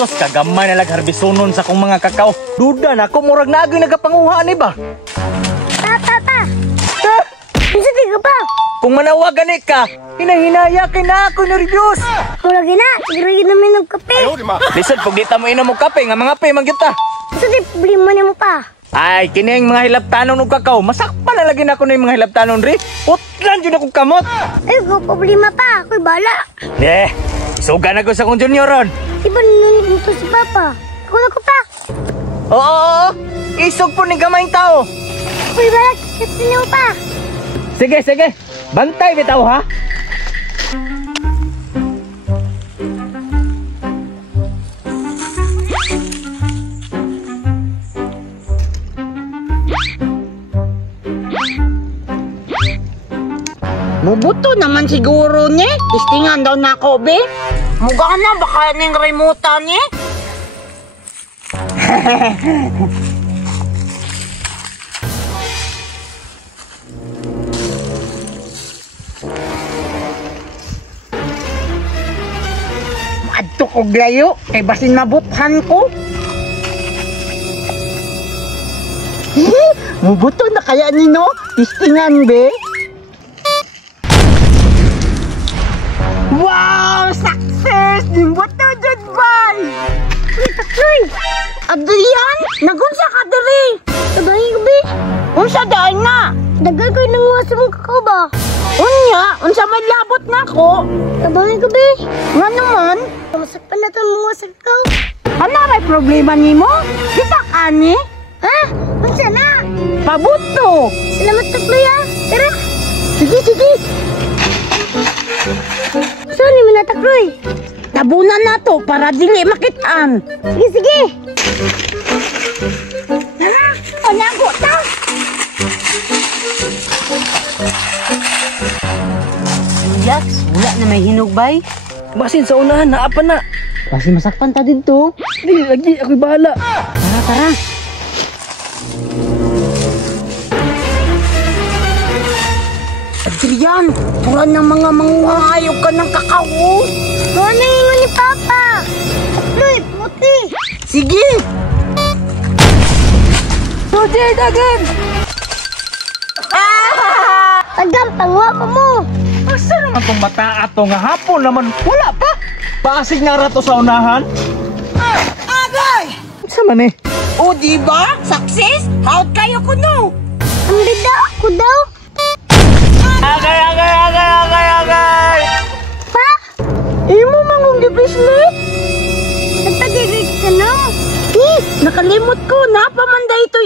Sos kagamay na harbisonon sa kong mga kakao. Duda na ako murag na agoy nagapanguhaan ni ba? Pa. Bisa di ka pa? Kung manawagan ni ka, hinahinaya kay na ako nervyos. Mula gina, siguro namin ng kape. Listen, pag di ta mo inom og kape, nga mga pe mangyuta. Bisa di problema niyo mo pa? Ay, kini ang mga hilabtanon og kakao. Masakpan na lagi na ako na yung mga hilabtanon ri. Putlan yun akong kamot. Ay, ko problema pa. Ako'y bala. Isugan ako sa kong junior ron. Iba nung ito si Papa. Ako na ko pa. Oo. Isog po ni gamayng tao. Ako'y bala. Kasi niyo pa. Sige. Bantay bitaw ha. Mubuto naman siguro ni. Tistingan daw na ako, be. Muga na, baka ning remote ni. Adto ko glayo, kay basin mabuthan ko. Mubuto na kaya nino. Tistingan, be. Wow! Success! Dimbot na dyan, bay! Taksoy! Adrian! Nagunsa ka diri! Sabahin ko, be. Unsa dahil na? Dagal ko nang wasa mong kakao ba? Unya! Unsa may labot na ko? Sabahin ko, be. Nga naman? Masakpan na ito mga wasa kakao. Ano may problema ni mo? Kita ka ni? Ha? Unsa na? Pabuto! Salamat takloy ha. Tara. Sige! Saan ni manatakloy? Tabunan na to para dili makitaan. Sige. Tara. Anago ta. Yax, wala na may hinugbay. Basin sa unahan, naapa na. Kasi masakpan ta dito. Di, lagi, ako'y bahala. Tara. Adrian, turan ng mga manguhayog ka ng kakao. Ano yung ni Papa? Takloy, puti. Sige! Roger, dagan! Tagam, pangwa ko mo. Asa naman itong mata ato nga hapon naman? Wala pa! Paasig nga rato sa unahan? Agay! Sa man eh? O diba? Success? Haut kayo kuno. Ang bida ako daw. Agay! Pa? Imo mangong gipislit? Nagpagigit ka no? Nakalimot ko na pamanday ito